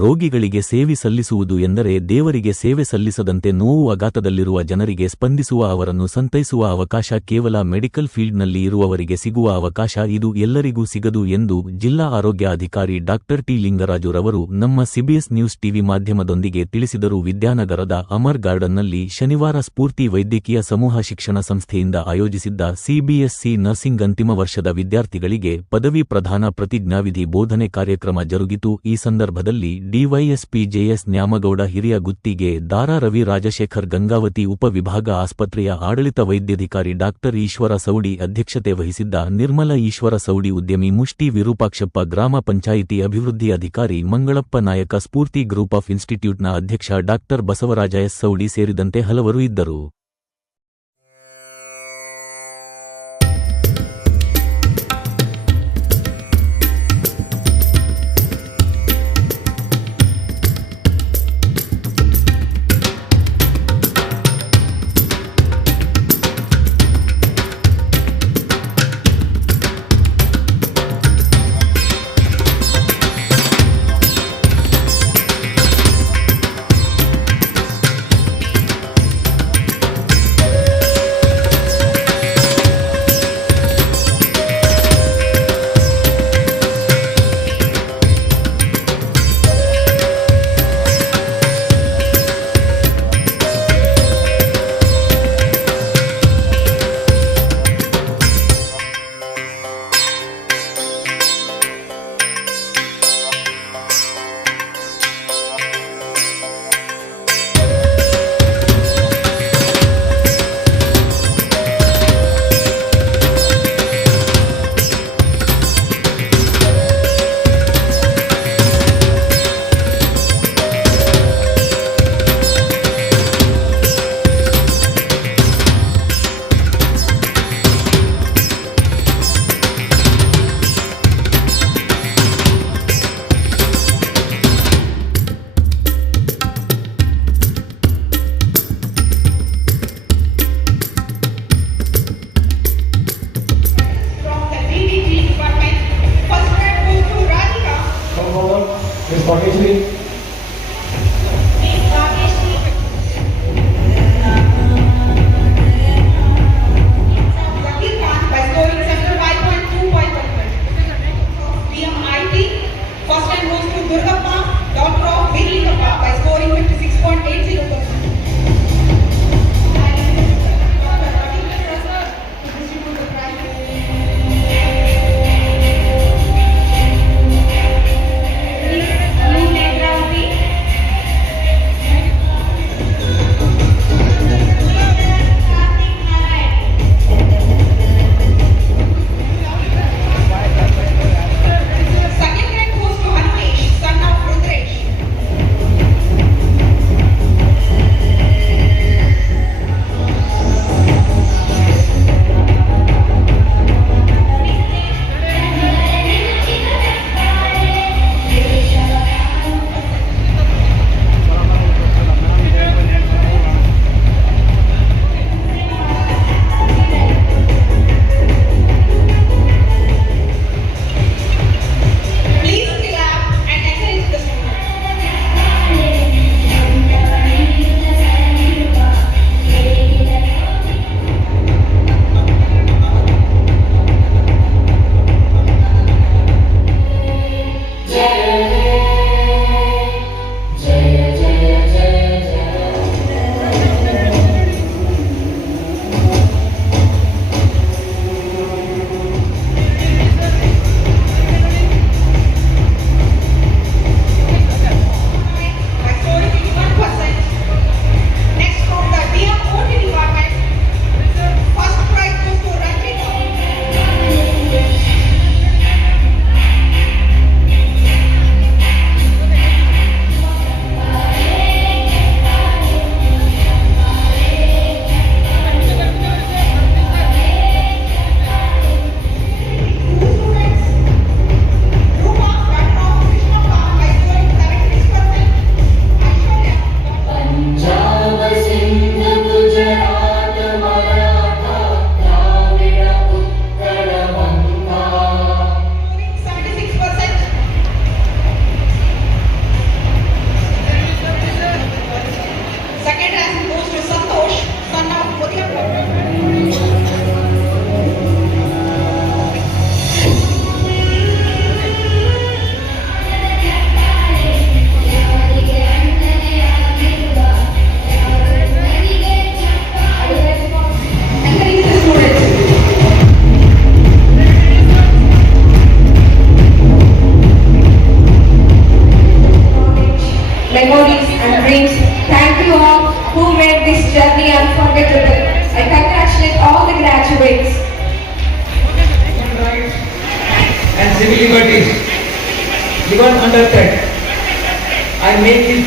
ರೋಗಿಗಳಿಗೆ ಸೇವೆ ಸಲ್ಲಿಸುವುದು ಎಂದರೆ ದೇವರಿಗೆ ಸೇವೆ ಸಲ್ಲಿಸದಂತೆ ನೋವು ಆಘಾತದಲ್ಲಿರುವ ಜನರಿಗೆ ಸ್ಪಂದಿಸುವ ಅವರನ್ನು ಸಂತೈಸುವ ಅವಕಾಶ ಕೇವಲ ಮೆಡಿಕಲ್ ಫೀಲ್ಡ್ನಲ್ಲಿ ಇರುವವರಿಗೆ ಸಿಗುವ ಅವಕಾಶ ಇದು ಎಲ್ಲರಿಗೂ ಸಿಗದು ಎಂದು ಜಿಲ್ಲಾ ಆರೋಗ್ಯ ಅಧಿಕಾರಿ ಡಾ ಟಿ ಲಿಂಗರಾಜುರವರು ನಮ್ಮ ಸಿಬಿಎಸ್ ನ್ಯೂಸ್ ಟಿವಿ ಮಾಧ್ಯಮದೊಂದಿಗೆ ತಿಳಿಸಿದರು. ವಿದ್ಯಾನಗರದ ಅಮರ್ ಗಾರ್ಡನ್ನಲ್ಲಿ ಶನಿವಾರ ಸ್ಫೂರ್ತಿ ವೈದ್ಯಕೀಯ ಸಮೂಹ ಶಿಕ್ಷಣ ಸಂಸ್ಥೆಯಿಂದ ಆಯೋಜಿಸಿದ್ದ ಸಿಬಿಎಸ್ಇ ನರ್ಸಿಂಗ್ ಅಂತಿಮ ವರ್ಷದ ವಿದ್ಯಾರ್ಥಿಗಳಿಗೆ ಪದವಿ ಪ್ರದಾನ ಪ್ರತಿಜ್ಞಾವಿಧಿ ಬೋಧನೆ ಕಾರ್ಯಕ್ರಮ ಜರುಗಿತು. ಈ ಸಂದರ್ಭದಲ್ಲಿ ಡಿವೈಎಸ್ಪಿ ಜೆಎಸ್ ನ್ಯಾಮಗೌಡ, ಹಿರಿಯ ಗುತ್ತಿಗೆ ದಾರ ರವಿ, ರಾಜಶೇಖರ್, ಗಂಗಾವತಿ ಉಪವಿಭಾಗ ಆಸ್ಪತ್ರೆಯ ಆಡಳಿತ ವೈದ್ಯಾಧಿಕಾರಿ ಡಾ ಈಶ್ವರ ಸೌಡಿ ಅಧ್ಯಕ್ಷತೆ ವಹಿಸಿದ್ದ ನಿರ್ಮಲ ಈಶ್ವರ ಸೌಡಿ, ಉದ್ಯಮಿ ಮುಷ್ಟಿ ವಿರೂಪಾಕ್ಷಪ್ಪ, ಗ್ರಾಮ ಪಂಚಾಯಿತಿ ಅಭಿವೃದ್ಧಿ ಅಧಿಕಾರಿ ಮಂಗಳಪ್ಪ ನಾಯಕ, ಸ್ಫೂರ್ತಿ ಗ್ರೂಪ್ ಆಫ್ ಇನ್ಸ್ಟಿಟ್ಯೂಟ್ನ ಅಧ್ಯಕ್ಷ ಡಾ ಬಸವರಾಜ ಎಸ್ ಸೌಡಿ ಸೇರಿದಂತೆ ಹಲವರು ಇದ್ದರು.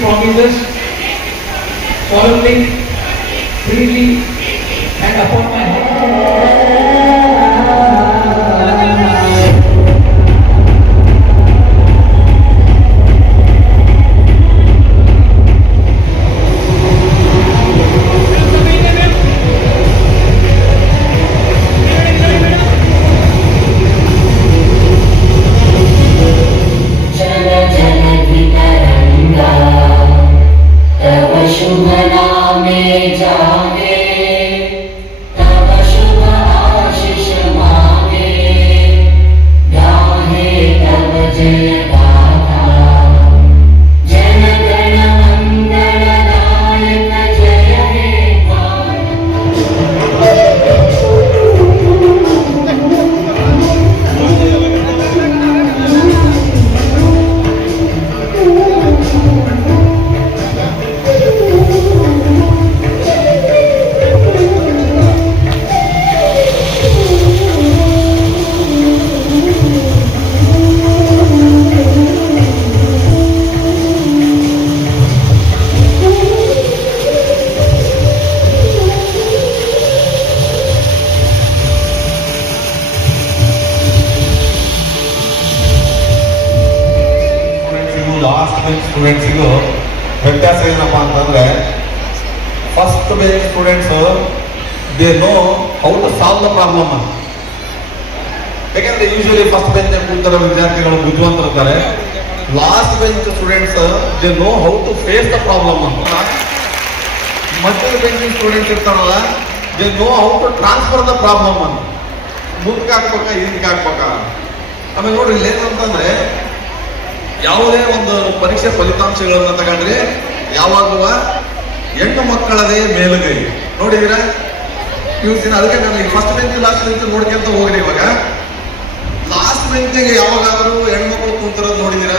promises solemnly, freely, and upon my शुभ नामे जागे, तब शुभ आशीष मांगे, गाहे तब जय गाथा, जन गण मंगल दायक जय हे ಲಾಸ್ಟ್ ಬೆಂಚ್ ಸ್ಟೂಡೆಂಟ್ಸಿಗೂ ವ್ಯತ್ಯಾಸ ಏನಪ್ಪ ಅಂತಂದರೆ, first bench students they know how to solve the problem ಅಂತ. ಯಾಕೆಂದರೆ ಯೂಶಲಿ ಫಸ್ಟ್ ಬೆಂಚ್ ಕೂತಿರೋ ವಿದ್ಯಾರ್ಥಿಗಳು ಬುದ್ಧಿವಂತರಿರ್ತಾರೆ. Last bench students they know how to face the problem ಅಂತ. ಮಧ್ಯದ ಬೆಂಚ್ ಸ್ಟೂಡೆಂಟ್ಸ್ ಇರ್ತಾರಲ್ಲ, they know how to transfer the problem ಅಂತ. ಮುಂದಕ್ಕೆ ಹಾಕ್ಬೇಕಾ ಹಿಂದಕ್ಕೆ ಹಾಕ್ಬೇಕಾ. ಆಮೇಲೆ ನೋಡ್ರಿ ಇಲ್ಲಿ ಏನಂತಂದ್ರೆ, ಯಾವುದೇ ಒಂದು ಪರೀಕ್ಷೆ ಫಲಿತಾಂಶಗಳನ್ನ ತಗೊಂಡ್ರೆ ಯಾವಾಗುವ ಹೆಣ್ಣು ಮಕ್ಕಳದೇ ಮೇಲುಗೈ ನೋಡಿದಿರ ದಿನ. ಅದಕ್ಕೆ ನಾನು ಫಸ್ಟ್ ಬೆಂಚ್ ಲಾಸ್ಟ್ ಬೆಂಚ್ ನೋಡ್ಕೊಂತ ಹೋಗ್ರಿ. ಇವಾಗ ಲಾಸ್ಟ್ ಬೆಂಚಿಗೆ ಯಾವಾಗಾದ್ರೂ ಹೆಣ್ಮಕ್ಳು ಕೂತಿರೋದು ನೋಡಿದಿರ?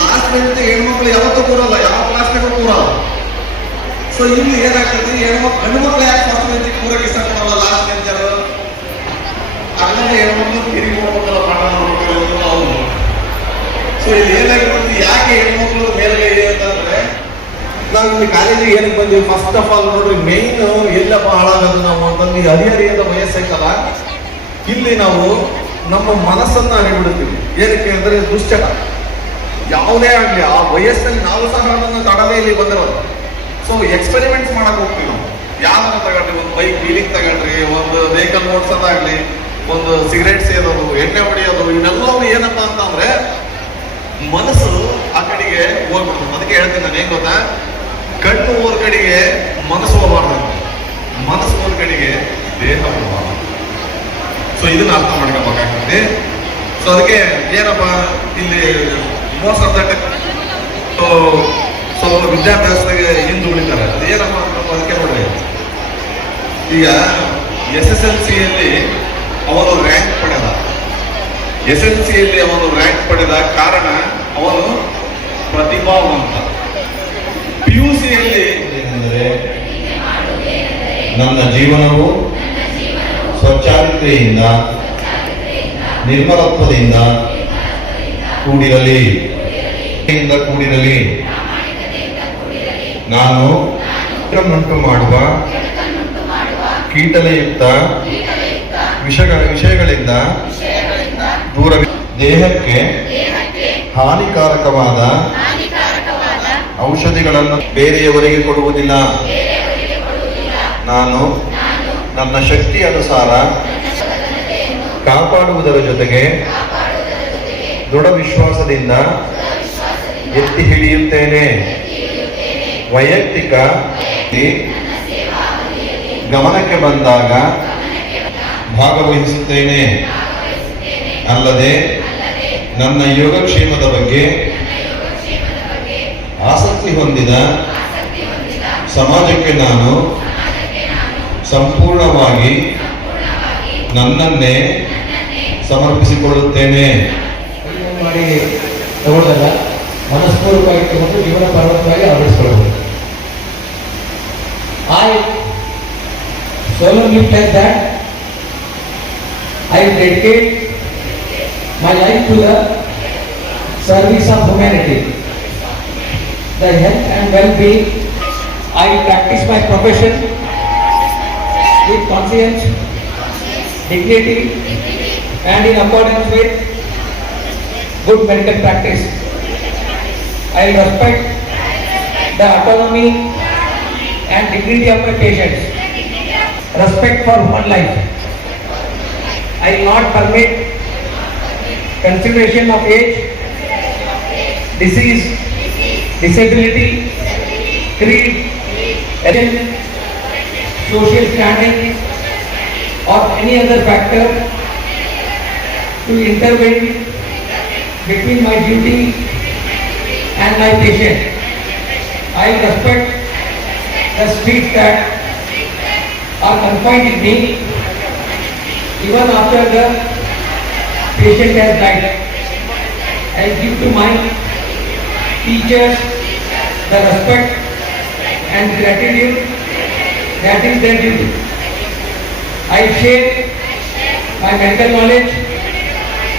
ಲಾಸ್ಟ್ ಬೆಂಚ್ ಹೆಣ್ಮಕ್ಳು ಯಾವತ್ತೂ ಕೂರಲ್ಲ, ಯಾವ ಕ್ಲಾಸ್ನಾಗೂ ಕೂರಲ್ಲ. ಸೊ ಇಲ್ಲಿ ಏನಾಗ್ತದೆ, ಹೆಣ್ಮಕ್ಳು ಯಾಕೆ ಫಸ್ಟ್ ಬೆಂಚಿಗೆ ಕೂರಕ್ಕೆ ಇಷ್ಟಪಡಲ್ಲ? ಲಾಸ್ಟ್ ಬೆಂಚರು ಅಲ್ಲದೆ ಹೆಣ್ಮಕ್ಳು ಕಿರಿ ಹೋಗ್ಬೇಕಲ್ಲ, ಪಾಠ ಮಾಡ್ಬೇಕು ಅವ್ರು. ಸೊ ಇಲ್ಲಿ ಏನಾಗಿರ್ತದೆ, ಯಾಕೆ ಹೆಣ್ಮಕ್ಳು ಮೇಲ್ಗೈ ಇದೆ ಅಂತಂದ್ರೆ, ನಾವು ಇಲ್ಲಿ ಕಾಲೇಜಿಗೆ ಏನಕ್ಕೆ ಬಂದೀವಿ? ಫಸ್ಟ್ ಆಫ್ ಆಲ್ ನೋಡ್ರಿ, ಮೇನ್ ಎಲ್ಲಪ್ಪ ಹಾಳಾಗೋದು ನಾವು ಅಂತಂದ್ರೆ, ಈ ಹದಿಹರಿಯದ ವಯಸ್ಸೈತಲ್ಲ, ಇಲ್ಲಿ ನಾವು ನಮ್ಮ ಮನಸ್ಸನ್ನ ಅರಿಬಿಡ್ತೀವಿ. ಏನಕ್ಕೆ ಅಂದ್ರೆ ದುಶ್ಚಟ ಯಾವುದೇ ಆಗಲಿ ಆ ವಯಸ್ಸಲ್ಲಿ ನಾವು ಸಹ ಅದನ್ನು ತಡವೇ ಇಲ್ಲಿ ಬಂದಿರೋದು. ಸೊ ಎಕ್ಸ್ಪೆರಿಮೆಂಟ್ಸ್ ಮಾಡಕ್ ಹೋಗ್ತೀವಿ ನಾವು. ಯಾವ್ದನ್ನ ತಗೊಂಡ್ರಿ, ಒಂದು ಬೈಕ್ ವೀಲಿಂಗ್ ತಗೊಂಡ್ರಿ, ಒಂದು ವೆಹಿಕಲ್ ಓಡಿಸೋದಾಗ್ಲಿ, ಒಂದು ಸಿಗರೇಟ್ ಸೇದೋದು, ಎಣ್ಣೆ ಹೊಡೆಯೋದು, ಇವೆಲ್ಲವೂ ಏನಪ್ಪ ಅಂತಂದ್ರೆ ಮನಸ್ಸು ಆ ಕಡೆಗೆ ಹೋಗ್ಬಿಡ್ತದೆ. ಅದಕ್ಕೆ ಹೇಳ್ತೀನಿ ನಾನು, ಏನ್ ಗೊತ್ತಾ, ಕಣ್ಣು ಹೋದ ಕಡೆಗೆ ಮನಸ್ಸು ಹೋಗಬಾರ್ದು, ಮನಸ್ಸು ಹೋದ ಕಡೆಗೆ ದೇಹ ಹೋಗಬಾರ್ದು. ಸೊ ಇದನ್ನ ಅರ್ಥ ಮಾಡ್ಕೋಬೇಕಾಗ್ತದೆ. ಸೊ ಅದಕ್ಕೆ ಏನಪ್ಪ ಇಲ್ಲಿ ಮೋಸ್ಟ್ ಆಫ್ ದಟ್ ಸ್ವಲ್ಪ ವಿದ್ಯಾಭ್ಯಾಸದಾಗ ಹಿಂದುಳಿತಾರೆ. ಅದು ಏನಪ್ಪ ಅಂತ ಅದಕ್ಕೆ ನೋಡ್ರಿ, ಈಗ SSLCಯಲ್ಲಿ ಅವನು ರ್ಯಾಂಕ್ ಪಡೆದ. SSLCಯಲ್ಲಿ ಅವನು ರ್ಯಾಂಕ್ ಪಡೆದ ಕಾರಣ ಅವನು ಪ್ರತಿಭಾವಂತ. PUCಯಲ್ಲಿ ಏನೆಂದರೆ, ನನ್ನ ಜೀವನವು ಸ್ವಚಾರಿತ್ರೆಯಿಂದ ನಿರ್ಮಲತ್ವದಿಂದ ಕೂಡಿರಲಿ, ಕೂಡಿರಲಿ. ನಾನು ಉಂಟು ಮಾಡುವ ಕೀಟಲೆಯುಕ್ತ ವಿಷಯಗಳಿಂದ ದೂರ, ದೇಹಕ್ಕೆ ಹಾನಿಕಾರಕವಾದ ಔಷಧಿಗಳನ್ನು ಬೇರೆಯವರಿಗೆ ಕೊಡುವುದಿಲ್ಲ. ನಾನು ನನ್ನ ಶಕ್ತಿ ಅನುಸಾರ ಕಾಪಾಡುವುದರ ಜೊತೆಗೆ ದೃಢ ವಿಶ್ವಾಸದಿಂದ ಎತ್ತಿ ಹಿಡಿಯುತ್ತೇನೆ. ವೈಯಕ್ತಿಕ ಗಮನಕ್ಕೆ ಬಂದಾಗ ಭಾಗವಹಿಸುತ್ತೇನೆ. ಅಲ್ಲದೆ ನನ್ನ ಯೋಗಕ್ಷೇಮದ ಬಗ್ಗೆ ಆಸಕ್ತಿ ಹೊಂದಿದ ಸಮಾಜಕ್ಕೆ ನಾನು ಸಂಪೂರ್ಣವಾಗಿ ನನ್ನನ್ನೇ ಸಮರ್ಪಿಸಿಕೊಳ್ಳುತ್ತೇನೆ. ಮಾಡಿ ತಗೊಳ್ಳಲ್ಲ, ಮನಸ್ಪೂರ್ವಕವಾಗಿ ತಗೊಂಡು ಜೀವನ ಪರ್ವತವಾಗಿ ಅಳವಡಿಸಿಕೊಳ್ಳಬಹುದು. I solemnly pledge that I dedicate my life to the service of humanity the health and well-being. I practice my profession with conscience, dignity, and in accordance with good medical practice. I respect the autonomy and dignity of my patients. Respect for human life. I will not permit consideration of age, disease, disability, creed, religion, social standing, or any other factor to intervene between my duty and my patient. I respect the streets that are confined in me even after the patient has died. I give to my teachers the respect and gratitude that is their duty. I share my medical knowledge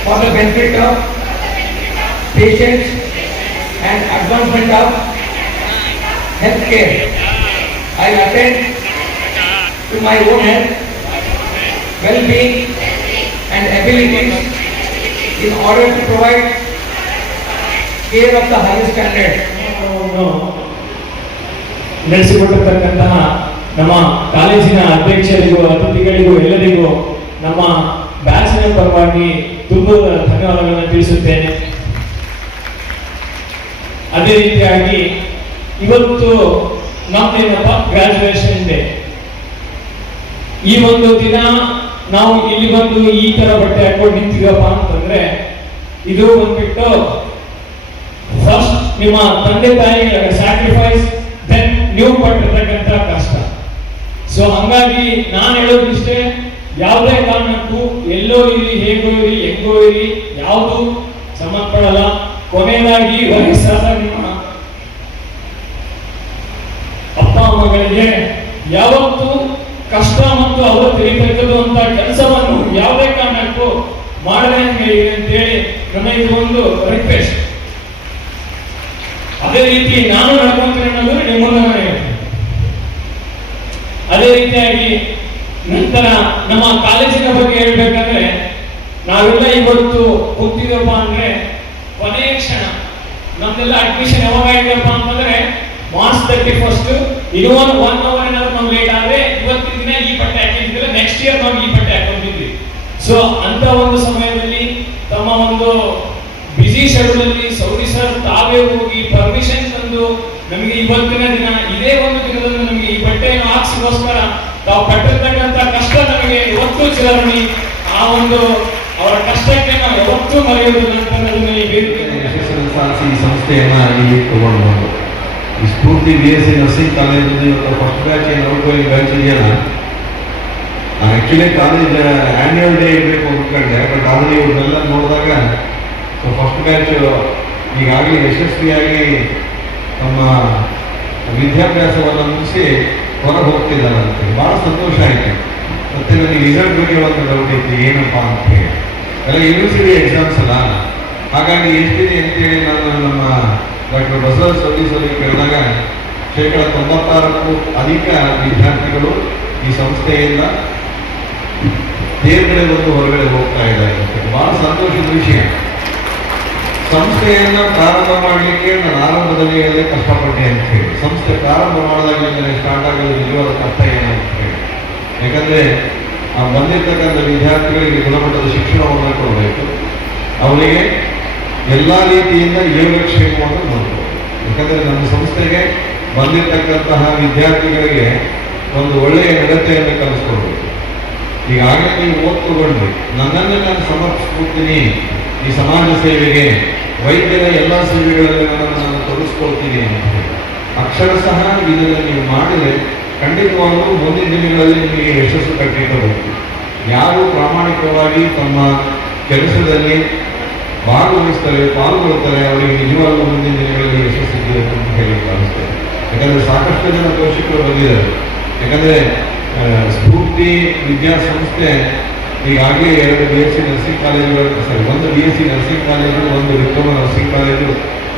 for the benefit of patients and advancement of healthcare. I attend to my own health, well-being and abilities in order to provide care of the highest standard. ನಡೆಸಿಕೊಟ್ಟಿರ್ತಕ್ಕಂತಹ ನಮ್ಮ ಕಾಲೇಜಿನ ಅಧ್ಯಕ್ಷರಿಗೂ ಅತಿಥಿಗಳಿಗೂ ಎಲ್ಲರಿಗೂ ನಮ್ಮ ಬ್ಯಾಚಿನ ಪರವಾಗಿ ತುಂಬ ಧನ್ಯವಾದಗಳನ್ನು ತಿಳಿಸುತ್ತೇನೆ. ಅದೇ ರೀತಿಯಾಗಿ ಇವತ್ತು ನಮ್ದೇನಪ್ಪ ಗ್ರಾಜುಯೇಷನ್ ಡೇ. ಈ ಒಂದು ದಿನ ನಾವು ಇಲ್ಲಿ ಬಂದು ಈ ತರ ಬಟ್ಟೆ ಹಾಕೊಂಡು ನಿಂತಿವಪ್ಪ ಅಂತಂದ್ರೆ ಇದು ಬಂದ್ಬಿಟ್ಟು ಫಸ್ಟ್ ನಿಮ್ಮ ತಂದೆ ತಾಯಿಗಳ ಸ್ಯಾಕ್ರಿಫೈಸ್, ದೆನ್ ನೀವು ಪಟ್ಟಿರ್ತಕ್ಕಂಥ ಕಷ್ಟ. ಸೊ ಹಂಗಾಗಿ ನಾನು ಹೇಳೋದಿಷ್ಟೇ, ಯಾವುದೇ ಕಾರಣಕ್ಕೂ ಎಲ್ಲೋ ಇರಿ, ಹೇಗೋ ಇರಿ, ಹೆಂಗೋ ಇರಿ, ಯಾವುದು ಸಂಬಂಧಪಡಲ್ಲ. ಕೊನೆಯದಾಗಿ ವಯಸ್ಸಾದ ನಿಮ್ಮ ಅಪ್ಪ ಅಮ್ಮಗಳಿಗೆ ಯಾವತ್ತು ಕಷ್ಟ ಮತ್ತು ಅವರು ತಿಳಿತಕ್ಕಂಥ ಕೆಲಸವನ್ನು ಯಾವುದೇ ಕಾರಣಕ್ಕೂ ಮಾಡದೆ ಅಂತೇಳಿ ನನ್ನ ಇದು ಒಂದು ರಿಕ್ವೆಸ್ಟ್. ಅದೇ ರೀತಿ ನಾನು ನಡ್ಕೊಂತೀನಿ ಅನ್ನೋದು ನಿಮ್ಮನ್ನ ಹೇಳ್ತೀನಿ. ಅದೇ ರೀತಿಯಾಗಿ ನಂತರ ನಮ್ಮ ಕಾಲೇಜಿನ ಬಗ್ಗೆ ಹೇಳ್ಬೇಕಂದ್ರೆ ನಾವೆಲ್ಲ ಇವತ್ತು ಕೂತಿದಪ್ಪ ಅಂದ್ರೆ ಕೊನೆಯ ಕ್ಷಣ ನಮ್ದೆಲ್ಲ ಅಡ್ಮಿಷನ್ ಯಾವಾಗ ಆಗಿದಪ್ಪ ಅಂತಂದ್ರೆ ಮಾರ್ಚ್ 31 ಇನ್ನೂ 1 ಅವರ್ ಏನಾದ್ರು ನಾವು ಲೇಟ್ ಆದ್ರೆ ಇವತ್ತಿನ ದಿನ ಈ ಬಟ್ಟೆ ಹಾಕಿದ್ದಿಲ್ಲ, ನೆಕ್ಸ್ಟ್ ಇಯರ್ ನಾವು ಈ ಬಟ್ಟೆ ಹಾಕೊಂಡಿದ್ವಿ. ಸೊ ಅಂತ ಒಂದು ಸಮಯದಲ್ಲಿ ತಮ್ಮ ಒಂದು ಬಿಸಿ ಶೆಡ್ಯೂಲ್ ಅಲ್ಲಿ ಸೌದಿ ಸರ್ ತಾವೇ ಹೋಗಿ ಪರ್ಮಿಷನ್ ತಂದು ನಮಗೆ ಇವತ್ತಿನ ದಿನ ಇದೇ ಒಂದು ದಿನದಲ್ಲಿ ನಮಗೆ ಈ ಬಟ್ಟೆಯನ್ನು ಹಾಕ್ಸಿಗೋಸ್ಕರ ತಾವು ಪಟ್ಟಿರ್ತಕ್ಕಂಥ ಕಷ್ಟ ನಮಗೆ ಯಾವತ್ತೂ ಚಿರಋಣಿ. ಆ ಒಂದು ಅವರ ಕಷ್ಟಕ್ಕೆ ನಾವು ಯಾವತ್ತೂ ಮರೆಯುವುದಿಲ್ಲ ಅಂತ ಅನ್ನೋದನ್ನ ಈ ವೇದಿಕೆ ಯಶಸ್ಸನ್ನು ಸಾಧಿಸಿ ಈ ಸಂಸ್ಥೆಯನ್ನ ಇಲ್ಲಿ ತಗೊಂಡು ಬಂದು ಈ ಸ್ಫೂರ್ತಿ BSc ನರ್ಸಿಂಗ್ ಕಾಲೇಜಿಂದ ಇವತ್ತು ಫಸ್ಟ್ ಬ್ಯಾಚ್ ಏನು ಔಟ್ಗೋಯಿಂಗ್ ಬ್ಯಾಚ್ ಇದೆಯಲ್ಲ, ನಾನು ಆ್ಯಕ್ಚುಲಿ ಕಾಲೇಜ್ ಆ್ಯನ್ಯುವಲ್ ಡೇ ಇರಬೇಕು ಅಂದ್ಕೊಂಡೆ. ಬಟ್ ಆದರೆ ಇವ್ರನ್ನೆಲ್ಲ ನೋಡಿದಾಗ ಸೊ ಫಸ್ಟ್ ಬ್ಯಾಚ್ ಈಗಾಗಲೇ ಯಶಸ್ವಿಯಾಗಿ ತಮ್ಮ ವಿದ್ಯಾಭ್ಯಾಸವನ್ನು ಮುಗಿಸಿ ಹೊರಗೆ ಹೋಗ್ತಿದ್ದಾರಂತೆ. ಭಾಳ ಸಂತೋಷ ಆಯಿತು. ಮತ್ತು ನನಗೆ ರಿಸಲ್ಟ್ ಬಗ್ಗೆ ಒಂದು ಡೌಟ್ ಇತ್ತು, ಏನಪ್ಪ ಅಂತ ಹೇಳಿ. ಎಲ್ಲ ಯೂನಿವರ್ಸಿಟಿ ಎಕ್ಸಾಮ್ಸ್ ಅಲ್ಲ, ಹಾಗಾಗಿ ಎಷ್ಟಿದೆ ಅಂತೇಳಿ ನಾನು ನಮ್ಮ ಡಾಕ್ಟರ್ ಬಸವರಾಜ ಸವದಿ ಕೇಳಿದಾಗ 96% ಅಧಿಕ ವಿದ್ಯಾರ್ಥಿಗಳು ಈ ಸಂಸ್ಥೆಯಿಂದ ದೇವರೇ ಒಂದು ಹೊರಗಡೆ ಹೋಗ್ತಾ ಇದ್ದಾರೆ. ಬಹಳ ಸಂತೋಷದ ವಿಷಯ. ಸಂಸ್ಥೆಯನ್ನ ಪ್ರಾರಂಭ ಮಾಡಲಿಕ್ಕೆ ನಾನು ಆರಂಭದಲ್ಲಿ ಹೇಳಿದೆ ಕಷ್ಟಪಟ್ಟೆ ಅಂತ ಹೇಳಿ. ಸಂಸ್ಥೆ ಪ್ರಾರಂಭ ಮಾಡಿದಾಗಲಿಂದ ಸ್ಟಾರ್ಟ್ ಆಗೋದು ನಿಜವಾದ ಕಷ್ಟ ಏನು ಅಂತ ಹೇಳಿ. ಯಾಕಂದ್ರೆ ಬಂದಿರ್ತಕ್ಕಂಥ ವಿದ್ಯಾರ್ಥಿಗಳಿಗೆ ಗುಣಮಟ್ಟದ ಶಿಕ್ಷಣವನ್ನು ಕೊಡಬೇಕು, ಅವರಿಗೆ ಎಲ್ಲ ರೀತಿಯಿಂದ ಯೋಗಕ್ಷೇಮವನ್ನು ನೋಡಬೇಕು. ಯಾಕಂದ್ರೆ ನಮ್ಮ ಸಂಸ್ಥೆಗೆ ಬಂದಿರತಕ್ಕಂತಹ ವಿದ್ಯಾರ್ಥಿಗಳಿಗೆ ಒಂದು ಒಳ್ಳೆಯ ನಡತೆಯನ್ನು ಕಲಿಸ್ಕೊಡ್ಬೇಕು. ಈಗಾಗಲೇ ನೀವು ಓದ್ ತಗೊಂಡ್ರಿ, ನನ್ನನ್ನು ನಾನು ಸಮರ್ಪಿಸ್ಕೊಡ್ತೀನಿ ಈ ಸಮಾಜ ಸೇವೆಗೆ, ವೈದ್ಯರ ಎಲ್ಲ ಸೇವೆಗಳಲ್ಲಿ ನಾನು ತೊಡಗಿಸ್ಕೊಳ್ತೀನಿ ಅಂತ ಹೇಳಿ. ಅಕ್ಷರಶಃ ಇದನ್ನು ನೀವು ಮಾಡಿದರೆ ಖಂಡಿತವಾಗಲೂ ಮುಂದಿನ ದಿನಗಳಲ್ಲಿ ನಿಮಗೆ ಯಶಸ್ಸು ಕಟ್ಟಿಕೊಳ್ಳಬೇಕು. ಯಾರು ಪ್ರಾಮಾಣಿಕವಾಗಿ ತಮ್ಮ ಕೆಲಸದಲ್ಲಿ ಭಾಗವಹಿಸ್ತಾರೆ, ಪಾಲ್ಗೊಳ್ತಾರೆ, ಅವರಿಗೆ ನಿಜವಾಗ್ಲೂ ಮುಂದಿನ ದಿನಗಳಲ್ಲಿ ಯಶಸ್ಸಿದೆ ಅಂತ ಹೇಳಿ ಕಾಣಿಸ್ತೇವೆ. ಯಾಕಂದರೆ ಸಾಕಷ್ಟು ಜನ ಪೋಷಕರು ಬಂದಿದ್ದಾರೆ. ಯಾಕಂದರೆ ಸ್ಫೂರ್ತಿ ವಿದ್ಯಾಸಂಸ್ಥೆ ಈಗಾಗಲೇ 2 BSc ನರ್ಸಿಂಗ್ ಕಾಲೇಜುಗಳು, ಒಂದು BSc ನರ್ಸಿಂಗ್ ಕಾಲೇಜು, ಒಂದು ಡಿಪ್ಲೊಮಾ ನರ್ಸಿಂಗ್ ಕಾಲೇಜು,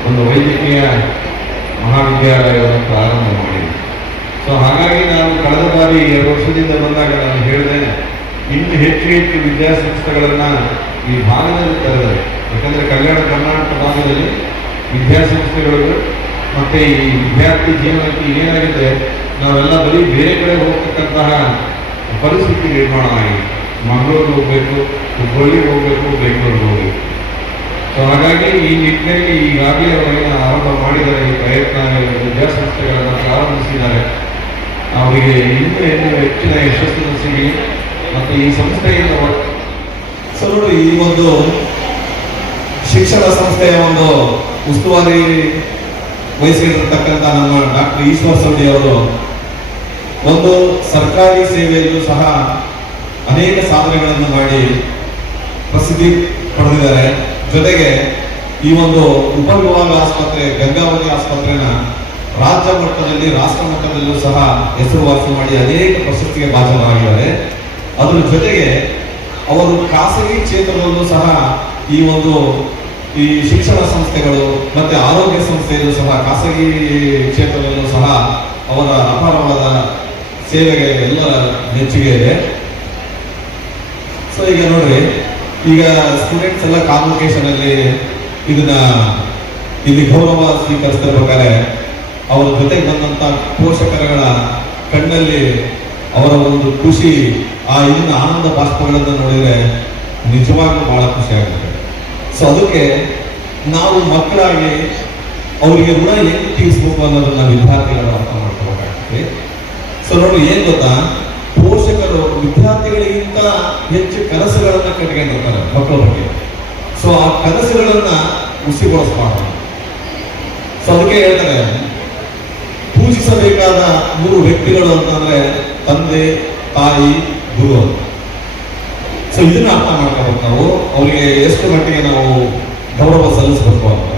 ಒಂದು ವೈದ್ಯಕೀಯ ಮಹಾವಿದ್ಯಾಲಯವನ್ನು ಪ್ರಾರಂಭ ಮಾಡಿದೆ. ಸೊ ಹಾಗಾಗಿ ನಾನು ಕಳೆದ ಬಾರಿ 2 ವರ್ಷದಿಂದ ಬಂದಾಗ ನಾನು ಹೇಳಿದೆ, ಇನ್ನು ಹೆಚ್ಚು ಹೆಚ್ಚು ವಿದ್ಯಾಸಂಸ್ಥೆಗಳನ್ನು ಈ ಭಾಗದಲ್ಲಿ ತೆರೆದರೆ, ಯಾಕಂದರೆ ಕಲ್ಯಾಣ ಕರ್ನಾಟಕ ಭಾಗದಲ್ಲಿ ವಿದ್ಯಾಸಂಸ್ಥೆಗಳಿಗೂ ಮತ್ತು ಈ ವಿದ್ಯಾರ್ಥಿ ಜೀವನಕ್ಕೆ ಏನಾಗಿದೆ, ನಾವೆಲ್ಲ ಬರೀ ಬೇರೆ ಕಡೆ ಹೋಗ್ತಕ್ಕಂತಹ ಪರಿಸ್ಥಿತಿ ನಿರ್ಮಾಣ ಆಗಿದೆ. ಮಂಗಳೂರಿಗೆ ಹೋಗಬೇಕು, ಹುಬ್ಬಳ್ಳಿಗೆ ಹೋಗಬೇಕು, ಬೆಂಗಳೂರಿಗೆ ಹೋಗಬೇಕು. ಸೊ ಹಾಗಾಗಿ ಈ ನಿಟ್ಟಿನಲ್ಲಿ ಈಗಾಗಲೇ ಅವರೇನು ಆರಂಭ ಮಾಡಿದ್ದಾರೆ, ಈ ಪ್ರಯತ್ನ ವಿದ್ಯಾಸಂಸ್ಥೆಗಳನ್ನು ಪ್ರಾರಂಭಿಸಿದ್ದಾರೆ. ಅವರಿಗೆ ಇನ್ನೂ ಹೆಚ್ಚಿನ ಯಶಸ್ಸನ್ನು ಸಿಗಲಿ ಮತ್ತು ಈ ಸಂಸ್ಥೆಯಿಂದ ಸೊ ನೋಡಿ, ಈ ಒಂದು ಶಿಕ್ಷಣ ಸಂಸ್ಥೆಯ ಒಂದು ಉಸ್ತುವಾರಿ ವಹಿಸಿರ್ತಕ್ಕಂಥ ನಮ್ಮ ಡಾಕ್ಟರ್ ಈಶ್ವರ್ ಸವದಿ ಅವರು ಒಂದು ಸರ್ಕಾರಿ ಸೇವೆಯಲ್ಲೂ ಸಹ ಅನೇಕ ಸಾಧನೆಗಳನ್ನು ಮಾಡಿ ಪ್ರಸಿದ್ಧಿ ಪಡೆದಿದ್ದಾರೆ. ಜೊತೆಗೆ ಈ ಒಂದು ಉಪವಿಭಾಗ ಆಸ್ಪತ್ರೆ, ಗಂಗಾವತಿ ಆಸ್ಪತ್ರೆನ ರಾಜ್ಯ ಮಟ್ಟದಲ್ಲಿ, ರಾಷ್ಟ್ರ ಮಟ್ಟದಲ್ಲೂ ಸಹ ಹೆಸರುವಾಸಿ ಮಾಡಿ ಅನೇಕ ಪ್ರಶಸ್ತಿಗೆ ಭಾಜನರಾಗಿದ್ದಾರೆ. ಅದರ ಜೊತೆಗೆ ಅವರು ಖಾಸಗಿ ಕ್ಷೇತ್ರದಲ್ಲೂ ಸಹ ಈ ಶಿಕ್ಷಣ ಸಂಸ್ಥೆಗಳು ಮತ್ತೆ ಆರೋಗ್ಯ ಸಂಸ್ಥೆಯಲ್ಲೂ ಸಹ ಖಾಸಗಿ ಕ್ಷೇತ್ರದಲ್ಲೂ ಸಹ ಅವರ ಅಪಾರವಾದ ಸೇವೆಗೆ ಎಲ್ಲರ ಮೆಚ್ಚುಗೆ ಇದೆ. ಸೊ ಈಗ ನೋಡ್ರಿ, ಈಗ ಸ್ಟೂಡೆಂಟ್ಸ್ ಎಲ್ಲ ಕಾನ್ವೊಕೇಶನ್ ಅಲ್ಲಿ ಇಲ್ಲಿ ಗೌರವ ಸ್ವೀಕರಿಸ್ತಿರ್ಬೇಕಾದ್ರೆ ಅವರ ಜೊತೆಗೆ ಬಂದಂತ ಪೋಷಕರುಗಳ ಕಣ್ಣಲ್ಲಿ ಅವರ ಒಂದು ಖುಷಿ, ಇದನ್ನ ಆನಂದ ಬಾಷ್ಪಗಳನ್ನು ನೋಡಿದ್ರೆ ನಿಜವಾಗ್ಲೂ ಬಹಳ ಖುಷಿ ಆಗುತ್ತೆ. ಸೊ ಅದಕ್ಕೆ ನಾವು ಮಕ್ಕಳಾಗಿ ಅವರಿಗೆ ಋಣ ಹೆಂಗೆ ತೀರಿಸ್ಬೇಕು ಅನ್ನೋದನ್ನ ವಿದ್ಯಾರ್ಥಿಗಳು ಅರ್ಥ ಮಾಡ್ಕೋಬೇಕಾಗ್ತದೆ. ಸೊ ನೋಡಿ, ಏನ್ ಗೊತ್ತಾ, ಪೋಷಕರು ವಿದ್ಯಾರ್ಥಿಗಳಿಗಿಂತ ಹೆಚ್ಚು ಕನಸುಗಳನ್ನ ಕಟ್ಕೊಂಡಿರ್ತಾರೆ ಮಕ್ಕಳ ಬಗ್ಗೆ. ಸೊ ಆ ಕನಸುಗಳನ್ನ ಹುಸಿಗೊಳಿಸಬಾರ್ದು. ಸೊ ಅದಕ್ಕೆ ಹೇಳ್ತಾರೆ, ಪೂಜಿಸಬೇಕಾದ 3 ವ್ಯಕ್ತಿಗಳು ಅಂತಂದ್ರೆ ತಂದೆ, ತಾಯಿ, ಗುರು. ಸೊ ಇದನ್ನ ಅರ್ಥ ಮಾಡ್ಕೋಬೇಕು ನಾವು, ಅವರಿಗೆ ಎಷ್ಟು ಮಟ್ಟಿಗೆ ನಾವು ಗೌರವ ಸಲ್ಲಿಸಬೇಕು ಅಂತ.